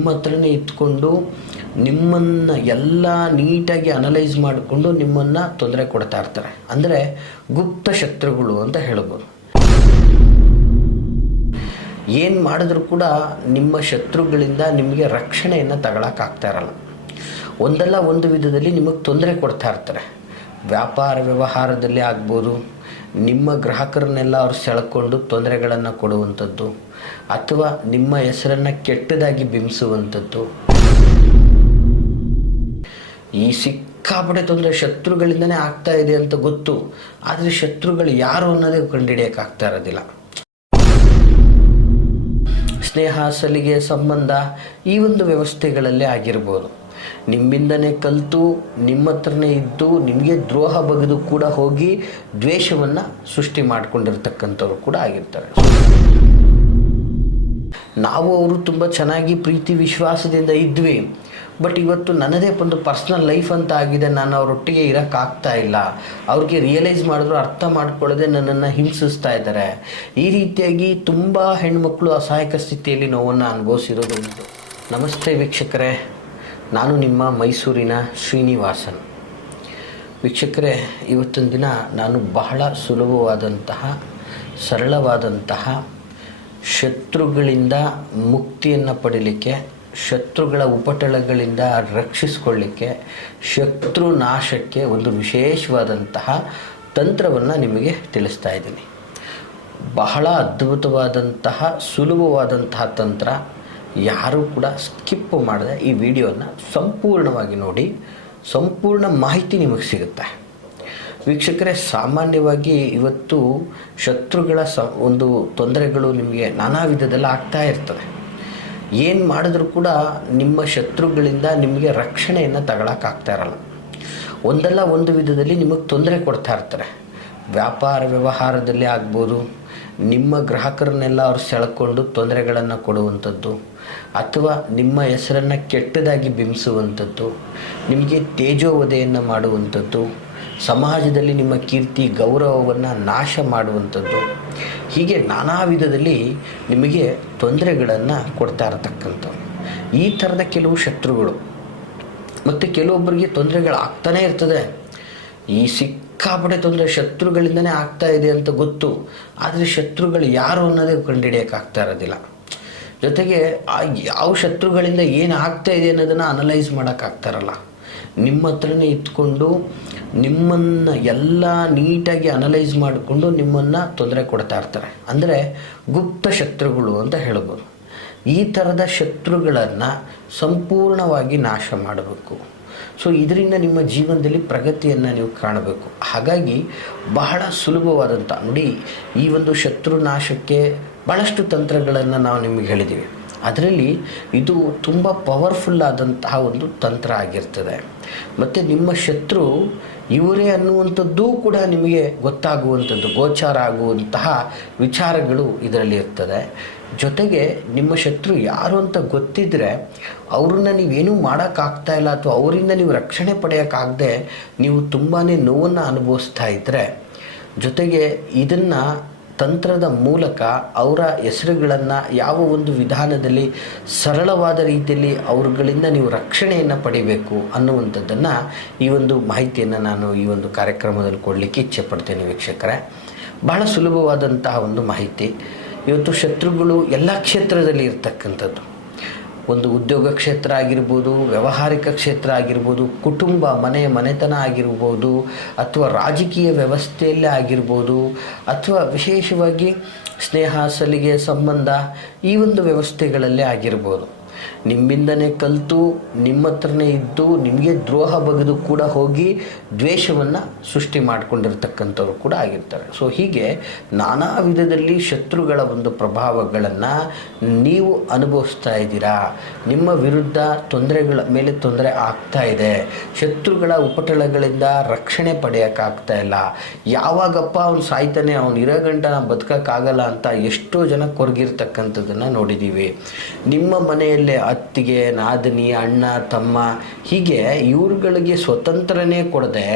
ನಿಮ್ಮ ಹತ್ರನೇ ಇಟ್ಕೊಂಡು ನಿಮ್ಮನ್ನು ಎಲ್ಲ ನೀಟಾಗಿ ಅನಲೈಸ್ ಮಾಡಿಕೊಂಡು ನಿಮ್ಮನ್ನು ತೊಂದರೆ ಕೊಡ್ತಾ ಇರ್ತಾರೆ. ಅಂದರೆ ಗುಪ್ತ ಶತ್ರುಗಳು ಅಂತ ಹೇಳ್ಬೋದು. ಏನು ಮಾಡಿದ್ರೂ ಕೂಡ ನಿಮ್ಮ ಶತ್ರುಗಳಿಂದ ನಿಮಗೆ ರಕ್ಷಣೆಯನ್ನು ತಗೊಳಕ್ಕಾಗ್ತಾ ಇರಲ್ಲ. ಒಂದಲ್ಲ ಒಂದು ವಿಧದಲ್ಲಿ ನಿಮಗೆ ತೊಂದರೆ ಕೊಡ್ತಾ ಇರ್ತಾರೆ. ವ್ಯಾಪಾರ ವ್ಯವಹಾರದಲ್ಲಿ ಆಗ್ಬೋದು, ನಿಮ್ಮ ಗ್ರಾಹಕರನ್ನೆಲ್ಲ ಅವ್ರು ಸೆಳ್ಕೊಂಡು ತೊಂದರೆಗಳನ್ನು ಕೊಡುವಂಥದ್ದು, ಅಥವಾ ನಿಮ್ಮ ಹೆಸರನ್ನು ಕೆಟ್ಟದಾಗಿ ಬಿಂಬಿಸುವಂಥದ್ದು. ಈ ಸಿಕ್ಕಾಪಟ್ಟೆ ತೊಂದರೆ ಶತ್ರುಗಳಿಂದನೇ ಆಗ್ತಾ ಇದೆ ಅಂತ ಗೊತ್ತು, ಆದರೆ ಶತ್ರುಗಳು ಯಾರು ಅನ್ನೋದೇ ಕಂಡುಹಿಡಿಯೋಕ್ಕಾಗ್ತಾ ಇರೋದಿಲ್ಲ. ಸ್ನೇಹ, ಸಲಿಗೆ, ಸಂಬಂಧ ಈ ಒಂದು ವ್ಯವಸ್ಥೆಗಳಲ್ಲೇ ಆಗಿರ್ಬೋದು. ನಿಮ್ಮಿಂದನೇ ಕಲಿತು ನಿಮ್ಮ ಹತ್ರನೇ ಇದ್ದು ನಿಮಗೆ ದ್ರೋಹ ಬಗೆದು ಕೂಡ ಹೋಗಿ ದ್ವೇಷವನ್ನು ಸೃಷ್ಟಿ ಮಾಡಿಕೊಂಡಿರ್ತಕ್ಕಂಥವ್ರು ಕೂಡ ಆಗಿರ್ತಾರೆ. ನಾವು ಅವರು ತುಂಬ ಚೆನ್ನಾಗಿ ಪ್ರೀತಿ ವಿಶ್ವಾಸದಿಂದ ಇದ್ವಿ, ಬಟ್ ಇವತ್ತು ನನ್ನದೇ ಒಂದು ಪರ್ಸ್ನಲ್ ಲೈಫ್ ಅಂತ ಆಗಿದೆ, ನಾನು ಅವರೊಟ್ಟಿಗೆ ಇರೋಕ್ಕಾಗ್ತಾ ಇಲ್ಲ, ಅವ್ರಿಗೆ ರಿಯಲೈಸ್ ಮಾಡಿದ್ರು ಅರ್ಥ ಮಾಡ್ಕೊಳ್ಳದೆ ನನ್ನನ್ನು ಹಿಂಸಿಸ್ತಾ ಇದ್ದಾರೆ. ಈ ರೀತಿಯಾಗಿ ತುಂಬ ಹೆಣ್ಮಕ್ಳು ಅಸಹಾಯಕ ಸ್ಥಿತಿಯಲ್ಲಿ ನೋವನ್ನು ಅನುಭವಿಸಿರೋದು ಉಂಟು. ನಮಸ್ತೆ ವೀಕ್ಷಕರೇ, ನಾನು ನಿಮ್ಮ ಮೈಸೂರಿನ ಶ್ರೀನಿವಾಸನ್. ವೀಕ್ಷಕರೇ, ಇವತ್ತಿನ ದಿನ ನಾನು ಬಹಳ ಸುಲಭವಾದಂತಹ ಸರಳವಾದಂತಹ ಶತ್ರುಗಳಿಂದ ಮುಕ್ತಿಯನ್ನು ಪಡೀಲಿಕ್ಕೆ, ಶತ್ರುಗಳ ಉಪಟಳಗಳಿಂದ ರಕ್ಷಿಸ್ಕೊಳ್ಳಿಕ್ಕೆ, ಶತ್ರು ನಾಶಕ್ಕೆ ಒಂದು ವಿಶೇಷವಾದಂತಹ ತಂತ್ರವನ್ನು ನಿಮಗೆ ತಿಳಿಸ್ತಾ ಇದ್ದೀನಿ. ಬಹಳ ಅದ್ಭುತವಾದಂತಹ ಸುಲಭವಾದಂತಹ ತಂತ್ರ. ಯಾರೂ ಕೂಡ ಸ್ಕಿಪ್ ಮಾಡದೆ ಈ ವಿಡಿಯೋನ ಸಂಪೂರ್ಣವಾಗಿ ನೋಡಿ, ಸಂಪೂರ್ಣ ಮಾಹಿತಿ ನಿಮಗೆ ಸಿಗುತ್ತೆ. ವೀಕ್ಷಕರೇ, ಸಾಮಾನ್ಯವಾಗಿ ಇವತ್ತು ಶತ್ರುಗಳ ಒಂದು ತೊಂದರೆಗಳು ನಿಮಗೆ ನಾನಾ ವಿಧದಲ್ಲಿ ಆಗ್ತಾ ಇರ್ತದೆ. ಏನು ಮಾಡಿದ್ರೂ ಕೂಡ ನಿಮ್ಮ ಶತ್ರುಗಳಿಂದ ನಿಮಗೆ ರಕ್ಷಣೆಯನ್ನು ತಗೊಳಕ್ಕಾಗ್ತಾ ಇರಲ್ಲ. ಒಂದಲ್ಲ ಒಂದು ವಿಧದಲ್ಲಿ ನಿಮಗೆ ತೊಂದರೆ ಕೊಡ್ತಾ ಇರ್ತಾರೆ. ವ್ಯಾಪಾರ ವ್ಯವಹಾರದಲ್ಲಿ ಆಗ್ಬೋದು, ನಿಮ್ಮ ಗ್ರಾಹಕರನ್ನೆಲ್ಲ ಅವ್ರು ಸೆಳ್ಕೊಂಡು ತೊಂದರೆಗಳನ್ನು ಕೊಡುವಂಥದ್ದು, ಅಥವಾ ನಿಮ್ಮ ಹೆಸರನ್ನು ಕೆಟ್ಟದಾಗಿ ಬಿಂಬಿಸುವಂಥದ್ದು, ನಿಮಗೆ ತೇಜೋವಧೆಯನ್ನು ಮಾಡುವಂಥದ್ದು, ಸಮಾಜದಲ್ಲಿ ನಿಮ್ಮ ಕೀರ್ತಿ ಗೌರವವನ್ನು ನಾಶ ಮಾಡುವಂಥದ್ದು, ಹೀಗೆ ನಾನಾ ವಿಧದಲ್ಲಿ ನಿಮಗೆ ತೊಂದರೆಗಳನ್ನು ಕೊಡ್ತಾ ಇರತಕ್ಕಂಥವು ಈ ಥರದ ಕೆಲವು ಶತ್ರುಗಳು. ಮತ್ತು ಕೆಲವೊಬ್ಬರಿಗೆ ತೊಂದರೆಗಳಾಗ್ತಾನೇ ಇರ್ತದೆ. ಈ ಸಿಕ್ಕಾಪಟ್ಟೆ ತೊಂದರೆ ಶತ್ರುಗಳಿಂದನೇ ಆಗ್ತಾ ಇದೆ ಅಂತ ಗೊತ್ತು, ಆದರೆ ಶತ್ರುಗಳು ಯಾರು ಅನ್ನೋದೇ ಕಂಡುಹಿಡಿಯೋಕ್ಕಾಗ್ತಾ ಇರೋದಿಲ್ಲ. ಜೊತೆಗೆ ಯಾವ ಶತ್ರುಗಳಿಂದ ಏನು ಆಗ್ತಾ ಇದೆ ಅನ್ನೋದನ್ನು ಅನಲೈಸ್ ಮಾಡೋಕ್ಕಾಗ್ತಾರಲ್ಲ. ನಿಮ್ಮ ಹತ್ರನೇ ಇಟ್ಕೊಂಡು ನಿಮ್ಮನ್ನು ಎಲ್ಲ ನೀಟಾಗಿ ಅನಲೈಸ್ ಮಾಡಿಕೊಂಡು ನಿಮ್ಮನ್ನು ತೊಂದರೆ ಕೊಡ್ತಾ ಇರ್ತಾರೆ. ಅಂದರೆ ಗುಪ್ತ ಶತ್ರುಗಳು ಅಂತ ಹೇಳ್ಬೋದು. ಈ ಥರದ ಶತ್ರುಗಳನ್ನು ಸಂಪೂರ್ಣವಾಗಿ ನಾಶ ಮಾಡಬೇಕು. ಸೊ ಇದರಿಂದ ನಿಮ್ಮ ಜೀವನದಲ್ಲಿ ಪ್ರಗತಿಯನ್ನು ನೀವು ಕಾಣಬೇಕು. ಹಾಗಾಗಿ ಬಹಳ ಸುಲಭವಾದಂಥ ನೋಡಿ, ಈ ಒಂದು ಶತ್ರು ನಾಶಕ್ಕೆ ಭಾಳಷ್ಟು ತಂತ್ರಗಳನ್ನು ನಾವು ನಿಮಗೆ ಹೇಳಿದ್ದೀವಿ. ಅದರಲ್ಲಿ ಇದು ತುಂಬ ಪವರ್ಫುಲ್ ಆದಂತಹ ಒಂದು ತಂತ್ರ ಆಗಿರ್ತದೆ. ಮತ್ತು ನಿಮ್ಮ ಶತ್ರು ಇವರೇ ಅನ್ನುವಂಥದ್ದು ಕೂಡ ನಿಮಗೆ ಗೊತ್ತಾಗುವಂಥದ್ದು, ಗೋಚಾರ ಆಗುವಂತಹ ವಿಚಾರಗಳು ಇದರಲ್ಲಿ ಇರ್ತದೆ. ಜೊತೆಗೆ ನಿಮ್ಮ ಶತ್ರು ಯಾರು ಅಂತ ಗೊತ್ತಿದ್ದರೆ ಅವ್ರನ್ನ ನೀವೇನೂ ಮಾಡೋಕ್ಕಾಗ್ತಾ ಇಲ್ಲ, ಅಥವಾ ಅವರಿಂದ ನೀವು ರಕ್ಷಣೆ ಪಡೆಯೋಕ್ಕಾಗದೆ ನೀವು ತುಂಬಾ ನೋವನ್ನು ಅನುಭವಿಸ್ತಾ ಇದ್ದರೆ, ಜೊತೆಗೆ ಇದನ್ನು ತಂತ್ರದ ಮೂಲಕ ಅವರ ಹೆಸರುಗಳನ್ನು ಯಾವ ಒಂದು ವಿಧಾನದಲ್ಲಿ ಸರಳವಾದ ರೀತಿಯಲ್ಲಿ ಅವ್ರುಗಳಿಂದ ನೀವು ರಕ್ಷಣೆಯನ್ನು ಪಡಿಬೇಕು ಅನ್ನುವಂಥದ್ದನ್ನು ಈ ಒಂದು ಮಾಹಿತಿಯನ್ನು ನಾನು ಈ ಒಂದು ಕಾರ್ಯಕ್ರಮದಲ್ಲಿ ಕೊಡಲಿಕ್ಕೆ ಇಚ್ಛೆ ಪಡ್ತೇನೆ. ವೀಕ್ಷಕರೇ, ಬಹಳ ಸುಲಭವಾದಂತಹ ಒಂದು ಮಾಹಿತಿ. ಇವತ್ತು ಶತ್ರುಗಳು ಎಲ್ಲ ಕ್ಷೇತ್ರದಲ್ಲಿ ಇರ್ತಕ್ಕಂಥದ್ದು. ಒಂದು ಉದ್ಯೋಗ ಕ್ಷೇತ್ರ ಆಗಿರ್ಬೋದು, ವ್ಯಾವಹಾರಿಕ ಕ್ಷೇತ್ರ ಆಗಿರ್ಬೋದು, ಕುಟುಂಬ ಮನೆತನ ಆಗಿರ್ಬೋದು, ಅಥವಾ ರಾಜಕೀಯ ವ್ಯವಸ್ಥೆಯಲ್ಲೇ ಆಗಿರ್ಬೋದು, ಅಥವಾ ವಿಶೇಷವಾಗಿ ಸ್ನೇಹ, ಸಲಿಗೆ, ಸಂಬಂಧ ಈ ಒಂದು ವ್ಯವಸ್ಥೆಗಳಲ್ಲೇ ಆಗಿರ್ಬೋದು. ನಿಮ್ಮಿಂದನೇ ಕಲಿತು ನಿಮ್ಮ ಹತ್ರನೇ ಇದ್ದು ನಿಮಗೆ ದ್ರೋಹ ಬಗೆದು ಕೂಡ ಹೋಗಿ ದ್ವೇಷವನ್ನು ಸೃಷ್ಟಿ ಮಾಡಿಕೊಂಡಿರ್ತಕ್ಕಂಥವ್ರು ಕೂಡ ಆಗಿರ್ತಾರೆ. ಸೊ ಹೀಗೆ ನಾನಾ ವಿಧದಲ್ಲಿ ಶತ್ರುಗಳ ಒಂದು ಪ್ರಭಾವಗಳನ್ನು ನೀವು ಅನುಭವಿಸ್ತಾ ಇದ್ದೀರಾ. ನಿಮ್ಮ ವಿರುದ್ಧ ತೊಂದರೆಗಳ ಮೇಲೆ ತೊಂದರೆ ಆಗ್ತಾ ಇದೆ. ಶತ್ರುಗಳ ಉಪಟಳಗಳಿಂದ ರಕ್ಷಣೆ ಪಡೆಯೋಕ್ಕಾಗ್ತಾ ಇಲ್ಲ. ಯಾವಾಗಪ್ಪ ಅವನು ಸಾಯ್ತಾನೆ, ಅವನು ಇರೋ ಗಂಟ ನಾವು ಬದುಕೋಕ್ಕಾಗಲ್ಲ ಅಂತ ಎಷ್ಟೋ ಜನ ಕೊರಗಿರ್ತಕ್ಕಂಥದ್ದನ್ನು ನೋಡಿದ್ದೀವಿ. ನಿಮ್ಮ ಮನೆಯಲ್ಲಿ ಅತ್ತಿಗೆ, ನಾದಿನಿ, ಅಣ್ಣ, ತಮ್ಮ ಹೀಗೆ ಇವ್ರುಗಳಿಗೆ ಸ್ವತಂತ್ರನೇ ಕೊಡದೆ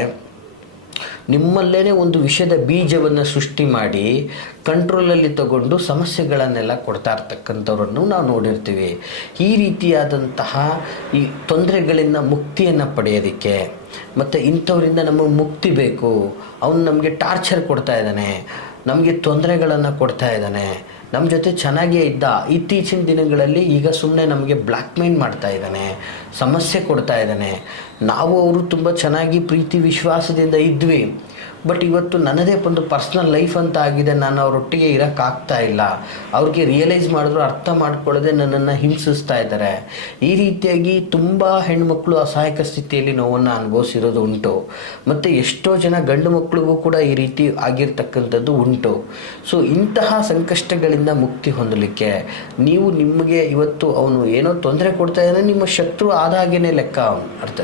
ನಿಮ್ಮಲ್ಲೇ ಒಂದು ವಿಷದ ಬೀಜವನ್ನು ಸೃಷ್ಟಿ ಮಾಡಿ ಕಂಟ್ರೋಲಲ್ಲಿ ತಗೊಂಡು ಸಮಸ್ಯೆಗಳನ್ನೆಲ್ಲ ಕೊಡ್ತಾ ಇರ್ತಕ್ಕಂಥವ್ರನ್ನು ನಾವು ನೋಡಿರ್ತೀವಿ. ಈ ರೀತಿಯಾದಂತಹ ಈ ತೊಂದರೆಗಳಿಂದ ಮುಕ್ತಿಯನ್ನು ಪಡೆಯೋದಕ್ಕೆ, ಮತ್ತು ಇಂಥವರಿಂದ ನಮಗೆ ಮುಕ್ತಿ ಬೇಕು, ಅವನು ನಮಗೆ ಟಾರ್ಚರ್ ಕೊಡ್ತಾ ಇದ್ದಾನೆ, ನಮಗೆ ತೊಂದರೆಗಳನ್ನು ಕೊಡ್ತಾ ಇದ್ದಾನೆ, ನಮ್ಮ ಜೊತೆ ಚೆನ್ನಾಗೇ ಇದ್ದ, ಇತ್ತೀಚಿನ ದಿನಗಳಲ್ಲಿ ಈಗ ಸುಮ್ಮನೆ ನಮಗೆ ಬ್ಲ್ಯಾಕ್ ಮೇಲ್ ಮಾಡ್ತಾ ಇದ್ದಾನೆ, ಸಮಸ್ಯೆ ಕೊಡ್ತಾ ಇದ್ದಾನೆ, ನಾವು ಅವರು ತುಂಬ ಚೆನ್ನಾಗಿ ಪ್ರೀತಿ ವಿಶ್ವಾಸದಿಂದ ಇದ್ವಿ, ಬಟ್ ಇವತ್ತು ನನ್ನದೇ ಒಂದು ಪರ್ಸ್ನಲ್ ಲೈಫ್ ಅಂತ ಆಗಿದೆ, ನಾನು ಅವರೊಟ್ಟಿಗೆ ಇರೋಕ್ಕಾಗ್ತಾ ಇಲ್ಲ, ಅವ್ರಿಗೆ ರಿಯಲೈಸ್ ಮಾಡಿದ್ರು ಅರ್ಥ ಮಾಡ್ಕೊಳ್ಳದೆ ನನ್ನನ್ನು ಹಿಂಸಿಸ್ತಾ ಇದ್ದಾರೆ. ಈ ರೀತಿಯಾಗಿ ತುಂಬ ಹೆಣ್ಮಕ್ಳು ಅಸಹಾಯಕ ಸ್ಥಿತಿಯಲ್ಲಿ ನೋವನ್ನು ಅನುಭವಿಸಿರೋದು ಉಂಟು. ಮತ್ತು ಎಷ್ಟೋ ಜನ ಗಂಡು ಮಕ್ಕಳಿಗೂ ಕೂಡ ಈ ರೀತಿ ಆಗಿರ್ತಕ್ಕಂಥದ್ದು ಉಂಟು. ಸೊ ಇಂತಹ ಸಂಕಷ್ಟಗಳಿಂದ ಮುಕ್ತಿ ಹೊಂದಲಿಕ್ಕೆ ನೀವು ನಿಮಗೆ ಇವತ್ತು ಅವನು ಏನೋ ತೊಂದರೆ ಕೊಡ್ತಾ ಇದ್ದಾನೆ, ನಿಮ್ಮ ಶತ್ರು ಆದಾಗೇನೆ ಲೆಕ್ಕ ಅರ್ಥ.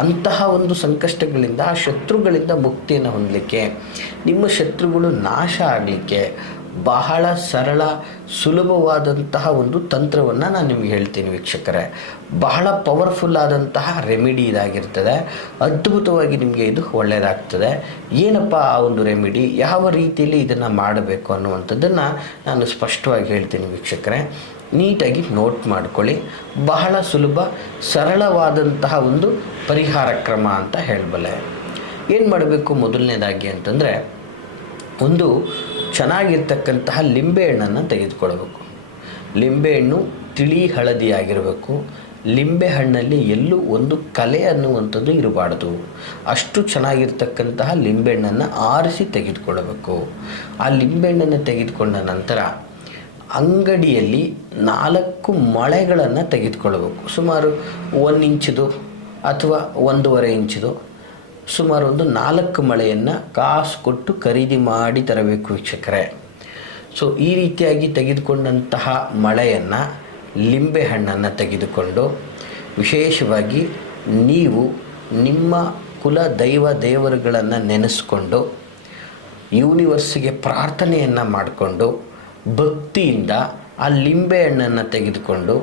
ಅಂತಹ ಒಂದು ಸಂಕಷ್ಟಗಳಿಂದ ಆ ಶತ್ರುಗಳಿಂದ ಮುಕ್ತಿಯನ್ನು ಹೊಂದಲಿಕ್ಕೆ, ನಿಮ್ಮ ಶತ್ರುಗಳು ನಾಶ ಆಗಲಿಕ್ಕೆ ಬಹಳ ಸರಳ ಸುಲಭವಾದಂತಹ ಒಂದು ತಂತ್ರವನ್ನು ನಾನು ನಿಮಗೆ ಹೇಳ್ತೀನಿ ವೀಕ್ಷಕರೇ. ಬಹಳ ಪವರ್ಫುಲ್ ಆದಂತಹ ರೆಮಿಡಿ ಇದಾಗಿರ್ತದೆ. ಅದ್ಭುತವಾಗಿ ನಿಮಗೆ ಇದು ಒಳ್ಳೆಯದಾಗ್ತದೆ. ಏನಪ್ಪ ಆ ಒಂದು ರೆಮಿಡಿ, ಯಾವ ರೀತಿಯಲ್ಲಿ ಇದನ್ನು ಮಾಡಬೇಕು ಅನ್ನುವಂಥದ್ದನ್ನು ನಾನು ಸ್ಪಷ್ಟವಾಗಿ ಹೇಳ್ತೀನಿ ವೀಕ್ಷಕರೇ. ನೀಟಾಗಿ ನೋಟ್ ಮಾಡ್ಕೊಳ್ಳಿ. ಬಹಳ ಸುಲಭ ಸರಳವಾದಂತಹ ಒಂದು ಪರಿಹಾರ ಕ್ರಮ ಅಂತ ಹೇಳಬಲ್ಲೆ. ಏನು ಮಾಡಬೇಕು ಮೊದಲನೇದಾಗಿ ಅಂತಂದರೆ, ಒಂದು ಚೆನ್ನಾಗಿರ್ತಕ್ಕಂತಹ ಲಿಂಬೆಹಣ್ಣನ್ನು ತೆಗೆದುಕೊಳ್ಬೇಕು. ಲಿಂಬೆಹಣ್ಣು ತಿಳಿ ಹಳದಿಯಾಗಿರಬೇಕು. ಲಿಂಬೆಹಣ್ಣಲ್ಲಿ ಎಲ್ಲೂ ಒಂದು ಕಲೆ ಅನ್ನುವಂಥದ್ದು ಇರಬಾರ್ದು. ಅಷ್ಟು ಚೆನ್ನಾಗಿರ್ತಕ್ಕಂತಹ ಲಿಂಬೆಹಣ್ಣನ್ನು ಆರಿಸಿ ತೆಗೆದುಕೊಳ್ಬೇಕು. ಆ ಲಿಂಬೆಹಣ್ಣನ್ನು ತೆಗೆದುಕೊಂಡ ನಂತರ ಅಂಗಡಿಯಲ್ಲಿ 4 ಮೊಳೆಗಳನ್ನು ತೆಗೆದುಕೊಳ್ಬೇಕು. ಸುಮಾರು 1 ಇಂಚಿದು ಅಥವಾ 1.5 ಇಂಚಿದು ಸುಮಾರು ಒಂದು 4 ಮೊಳೆಯನ್ನು ಕಾಸು ಕೊಟ್ಟು ಖರೀದಿ ಮಾಡಿ ತರಬೇಕು ವೀಕ್ಷಕರೇ. ಸೊ ಈ ರೀತಿಯಾಗಿ ತೆಗೆದುಕೊಂಡಂತಹ ಮೊಳೆಯನ್ನು, ಲಿಂಬೆಹಣ್ಣನ್ನು ತೆಗೆದುಕೊಂಡು ವಿಶೇಷವಾಗಿ ನೀವು ನಿಮ್ಮ ಕುಲ ದೇವರುಗಳನ್ನು ನೆನೆಸ್ಕೊಂಡು ಯೂನಿವರ್ಸಿಗೆ ಪ್ರಾರ್ಥನೆಯನ್ನು ಮಾಡಿಕೊಂಡು ಭಕ್ತಿಯಿಂದ ಆ ಲಿಂಬೆಹಣ್ಣನ್ನು ತೆಗೆದುಕೊಂಡು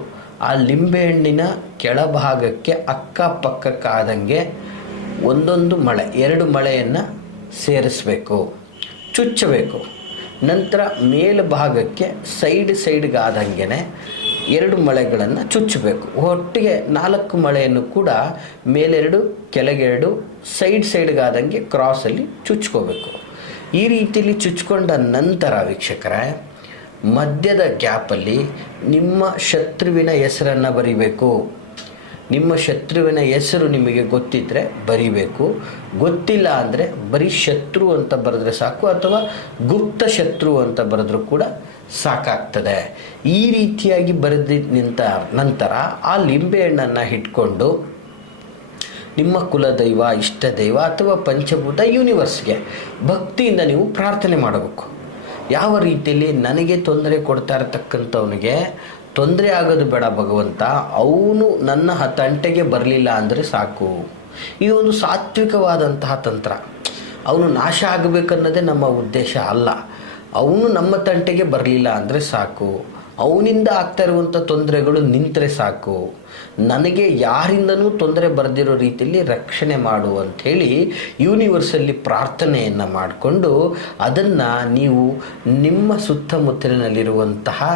ಆ ಲಿಂಬೆಹಣ್ಣಿನ ಕೆಳಭಾಗಕ್ಕೆ ಅಕ್ಕಪಕ್ಕಕ್ಕಾದಂಗೆ ಒಂದೊಂದು ಮೊಳೆ 2 ಮೊಳೆಯನ್ನು ಸೇರಿಸಬೇಕು, ಚುಚ್ಚಬೇಕು. ನಂತರ ಮೇಲ್ಭಾಗಕ್ಕೆ ಸೈಡ್ಗಾದಂಗೆ 2 ಮೊಳೆಗಳನ್ನು ಚುಚ್ಚಬೇಕು. ಒಟ್ಟಿಗೆ 4 ಮೊಳೆಯನ್ನು ಕೂಡ ಮೇಲೆರಡು ಕೆಳಗೆರಡು ಸೈಡ್ಗಾದಂಗೆ ಕ್ರಾಸಲ್ಲಿ ಚುಚ್ಕೋಬೇಕು. ಈ ರೀತಿಯಲ್ಲಿ ಚುಚ್ಕೊಂಡ ನಂತರ ವೀಕ್ಷಕರೇ, ಮಧ್ಯದ ಗ್ಯಾಪಲ್ಲಿ ನಿಮ್ಮ ಶತ್ರುವಿನ ಹೆಸರನ್ನು ಬರಿಬೇಕು. ನಿಮ್ಮ ಶತ್ರುವಿನ ಹೆಸರು ನಿಮಗೆ ಗೊತ್ತಿದ್ದರೆ ಬರಿಬೇಕು. ಗೊತ್ತಿಲ್ಲ ಅಂದರೆ ಬರೀ ಶತ್ರು ಅಂತ ಬರೆದ್ರೆ ಸಾಕು, ಅಥವಾ ಗುಪ್ತ ಶತ್ರು ಅಂತ ಬರೆದ್ರೂ ಕೂಡ ಸಾಕಾಗ್ತದೆ. ಈ ರೀತಿಯಾಗಿ ಬರೆದ ನಂತರ ಆ ಲಿಂಬೆಹಣ್ಣನ್ನು ಇಟ್ಕೊಂಡು ನಿಮ್ಮ ಕುಲದೈವ, ಇಷ್ಟ ದೈವ ಅಥವಾ ಪಂಚಭೂತ ಯೂನಿವರ್ಸ್ಗೆ ಭಕ್ತಿಯಿಂದ ನೀವು ಪ್ರಾರ್ಥನೆ ಮಾಡಬೇಕು. ಯಾವ ರೀತಿಯಲ್ಲಿ, ನನಗೆ ತೊಂದರೆ ಕೊಡ್ತಾ ಇರತಕ್ಕಂಥವನಿಗೆ ತೊಂದರೆ ಆಗೋದು ಬೇಡ ಭಗವಂತ, ಅವನು ನನ್ನ ತಂಟೆಗೆ ಬರಲಿಲ್ಲ ಅಂದರೆ ಸಾಕು. ಇದು ಒಂದು ಸಾತ್ವಿಕವಾದಂತಹ ತಂತ್ರ. ಅವನು ನಾಶ ಆಗಬೇಕನ್ನೋದೇ ನಮ್ಮ ಉದ್ದೇಶ ಅಲ್ಲ. ಅವನು ನಮ್ಮ ತಂಟೆಗೆ ಬರಲಿಲ್ಲ ಅಂದರೆ ಸಾಕು, ಅವನಿಂದ ಆಗ್ತಾ ಇರುವಂಥ ತೊಂದರೆಗಳು ನಿಂತರೆ ಸಾಕು, ನನಗೆ ಯಾರಿಂದನೂ ತೊಂದರೆ ಬರೆದಿರೋ ರೀತಿಯಲ್ಲಿ ರಕ್ಷಣೆ ಮಾಡು ಅಂಥೇಳಿ ಯೂನಿವರ್ಸಲ್ಲಿ ಪ್ರಾರ್ಥನೆಯನ್ನು ಮಾಡಿಕೊಂಡು ಅದನ್ನು ನೀವು ನಿಮ್ಮ ಸುತ್ತಮುತ್ತಲಿನಲ್ಲಿರುವಂತಹ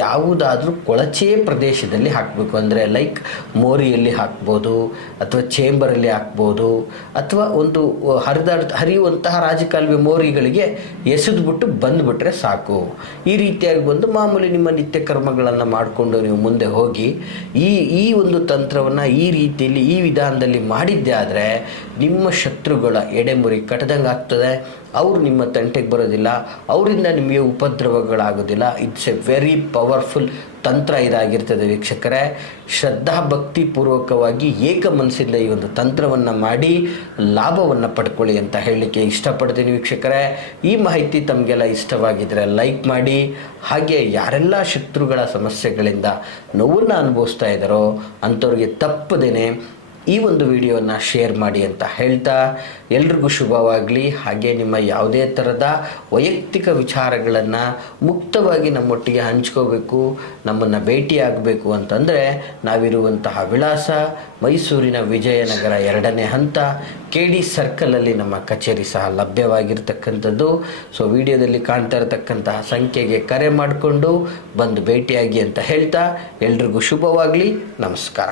ಯಾವುದಾದ್ರೂ ಕೊಳಚೆ ಪ್ರದೇಶದಲ್ಲಿ ಹಾಕಬೇಕು. ಅಂದರೆ ಲೈಕ್ ಮೋರಿಯಲ್ಲಿ ಹಾಕ್ಬೋದು, ಅಥವಾ ಚೇಂಬರಲ್ಲಿ ಹಾಕ್ಬೋದು, ಅಥವಾ ಒಂದು ಹರಿಯುವಂತಹ ರಾಜಕಾಲುವೆ ಮೋರಿಗಳಿಗೆ ಎಸೆದ್ಬಿಟ್ಟು ಬಂದುಬಿಟ್ರೆ ಸಾಕು. ಈ ರೀತಿಯಾಗಿ ಬಂದು ಮಾಮೂಲಿ ನಿಮ್ಮ ನಿತ್ಯ ಕರ್ಮಗಳನ್ನು ಮಾಡಿಕೊಂಡು ನೀವು ಮುಂದೆ ಹೋಗಿ ಈ ಒಂದು ತಂತ್ರವನ್ನು ಈ ರೀತಿಯಲ್ಲಿ ಈ ವಿಧಾನದಲ್ಲಿ ಮಾಡಿದ್ದೆ ಆದರೆ ನಿಮ್ಮ ಶತ್ರುಗಳ ಎಡೆಮುರಿ ಕಟ್ಟದಂಗೆ ಆಗ್ತದೆ. ಅವರು ನಿಮ್ಮ ತಂಟೆಗೆ ಬರೋದಿಲ್ಲ, ಅವರಿಂದ ನಿಮಗೆ ಉಪದ್ರವಗಳಾಗೋದಿಲ್ಲ. ಇಟ್ಸ್ ಎ ವೆರಿ ಪವರ್ಫುಲ್ ತಂತ್ರ ಇದಾಗಿರ್ತದೆ ವೀಕ್ಷಕರೇ. ಶ್ರದ್ಧಾ ಭಕ್ತಿ ಪೂರ್ವಕವಾಗಿ ಏಕ ಮನಸ್ಸಿಂದ ಈ ಒಂದು ತಂತ್ರವನ್ನು ಮಾಡಿ ಲಾಭವನ್ನು ಪಡ್ಕೊಳ್ಳಿ ಅಂತ ಹೇಳಲಿಕ್ಕೆ ಇಷ್ಟಪಡ್ತೀನಿ ವೀಕ್ಷಕರೇ. ಈ ಮಾಹಿತಿ ತಮಗೆಲ್ಲ ಇಷ್ಟವಾಗಿದ್ದರೆ ಲೈಕ್ ಮಾಡಿ. ಹಾಗೆ ಯಾರೆಲ್ಲ ಶತ್ರುಗಳ ಸಮಸ್ಯೆಗಳಿಂದ ನೋವನ್ನು ಅನುಭವಿಸ್ತಾ ಇದ್ದಾರೋ ಅಂಥವ್ರಿಗೆ ತಪ್ಪದೇನೆ ಈ ಒಂದು ವಿಡಿಯೋನ ಶೇರ್ ಮಾಡಿ ಅಂತ ಹೇಳ್ತಾ ಎಲ್ರಿಗೂ ಶುಭವಾಗಲಿ. ಹಾಗೆ ನಿಮ್ಮ ಯಾವುದೇ ಥರದ ವೈಯಕ್ತಿಕ ವಿಚಾರಗಳನ್ನು ಮುಕ್ತವಾಗಿ ನಮ್ಮೊಟ್ಟಿಗೆ ಹಂಚ್ಕೋಬೇಕು, ನಮ್ಮನ್ನು ಭೇಟಿಯಾಗಬೇಕು ಅಂತಂದರೆ ನಾವಿರುವಂತಹ ವಿಳಾಸ ಮೈಸೂರಿನ ವಿಜಯನಗರ 2ನೇ ಹಂತ KD ಸರ್ಕಲಲ್ಲಿ ನಮ್ಮ ಕಚೇರಿ ಸಹ ಲಭ್ಯವಾಗಿರ್ತಕ್ಕಂಥದ್ದು. ಸೊ ವಿಡಿಯೋದಲ್ಲಿ ಕಾಣ್ತಾ ಇರತಕ್ಕಂತಹ ಸಂಖ್ಯೆಗೆ ಕರೆ ಮಾಡಿಕೊಂಡು ಬಂದು ಭೇಟಿಯಾಗಿ ಅಂತ ಹೇಳ್ತಾ ಎಲ್ರಿಗೂ ಶುಭವಾಗಲಿ. ನಮಸ್ಕಾರ.